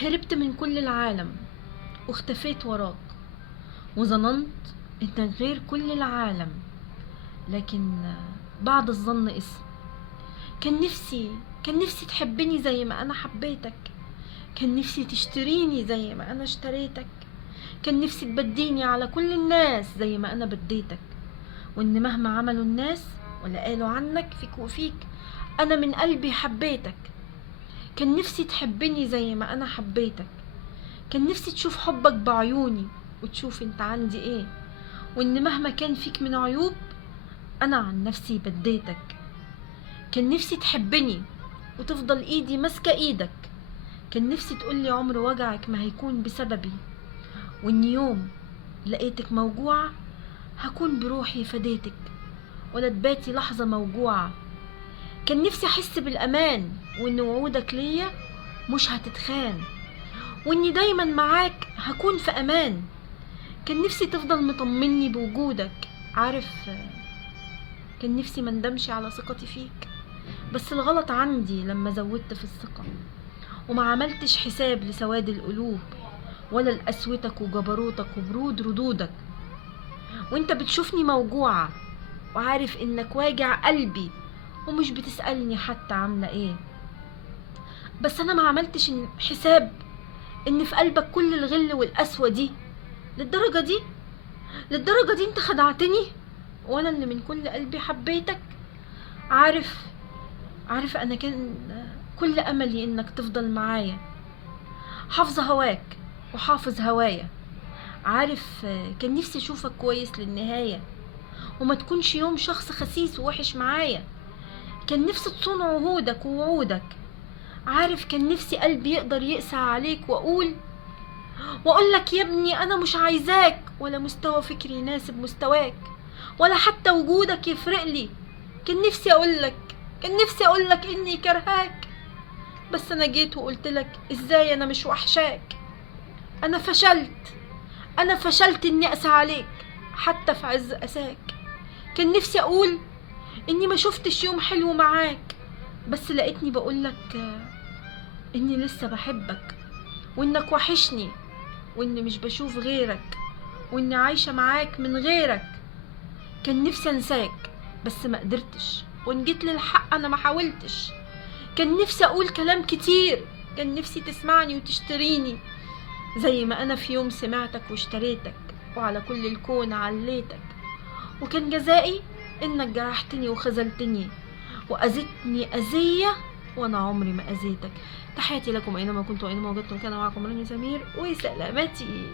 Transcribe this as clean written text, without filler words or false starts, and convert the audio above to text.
هربت من كل العالم واختفيت وراك، وظننت انك غير كل العالم، لكن بعد الظن اسم. كان نفسي تحبني زي ما انا حبيتك، كان نفسي تشتريني زي ما انا اشتريتك، كان نفسي تبديني على كل الناس زي ما انا بديتك، وان مهما عملوا الناس ولا قالوا عنك فيك وفيك انا من قلبي حبيتك. كان نفسي تحبني زي ما انا حبيتك، كان نفسي تشوف حبك بعيوني وتشوف انت عندي ايه، وان مهما كان فيك من عيوب انا عن نفسي بديتك. كان نفسي تحبني وتفضل ايدي ماسكة ايدك، كان نفسي تقولي عمر وجعك ما هيكون بسببي، وان يوم لقيتك موجوعة هكون بروحي فديتك، ولا تباتي لحظة موجوعة. كان نفسي احس بالامان، وان وعودك ليا مش هتتخان، واني دايما معاك هكون في امان. كان نفسي تفضل مطمني بوجودك، عارف، كان نفسي مندمش على ثقتي فيك، بس الغلط عندي لما زودت في الثقة، وما عملتش حساب لسواد القلوب ولا لقسوتك وجبروتك وبرود ردودك. وانت بتشوفني موجوعة وعارف انك واجع قلبي، ومش بتسألني حتى عاملة ايه، بس انا ما عملتش حساب ان في قلبك كل الغل والقسوة دي. للدرجة دي انت خدعتني، وانا اللي من كل قلبي حبيتك. عارف انا كان كل املي انك تفضل معايا، حافظة هواك وحافظ هوايا. عارف، كان نفسي اشوفك كويس للنهاية، وما تكونش يوم شخص خسيس ووحش معايا. كان نفسي تصون عهودك ووعودك. عارف، كان نفسي قلبي يقدر يقسى عليك واقول لك يا ابني انا مش عايزاك، ولا مستوى فكري يناسب مستواك، ولا حتى وجودك يفرق لي. كان نفسي اقول لك اني كرهاك، بس انا جيت وقلت لك ازاي انا مش وحشاك. انا فشلت اني اقسى عليك حتى في عز اساك. كان نفسي اقول اني ما شفتش يوم حلو معاك، بس لقيتني بقول لك اني لسه بحبك، وانك وحشني، واني مش بشوف غيرك، واني عايشة معاك من غيرك. كان نفسي انساك بس ما قدرتش، وان جيت للحق انا ما حاولتش. كان نفسي اقول كلام كتير، كان نفسي تسمعني وتشتريني زي ما انا في يوم سمعتك واشتريتك، وعلى كل الكون عليتك. وكان جزائي انك جرحتني وخذلتني واذيتني اذية، وانا عمري ما اذيتك. تحياتي لكم اينما كنتم واينما وجدتم، كان معكم رانيا سمير، وسلامتي.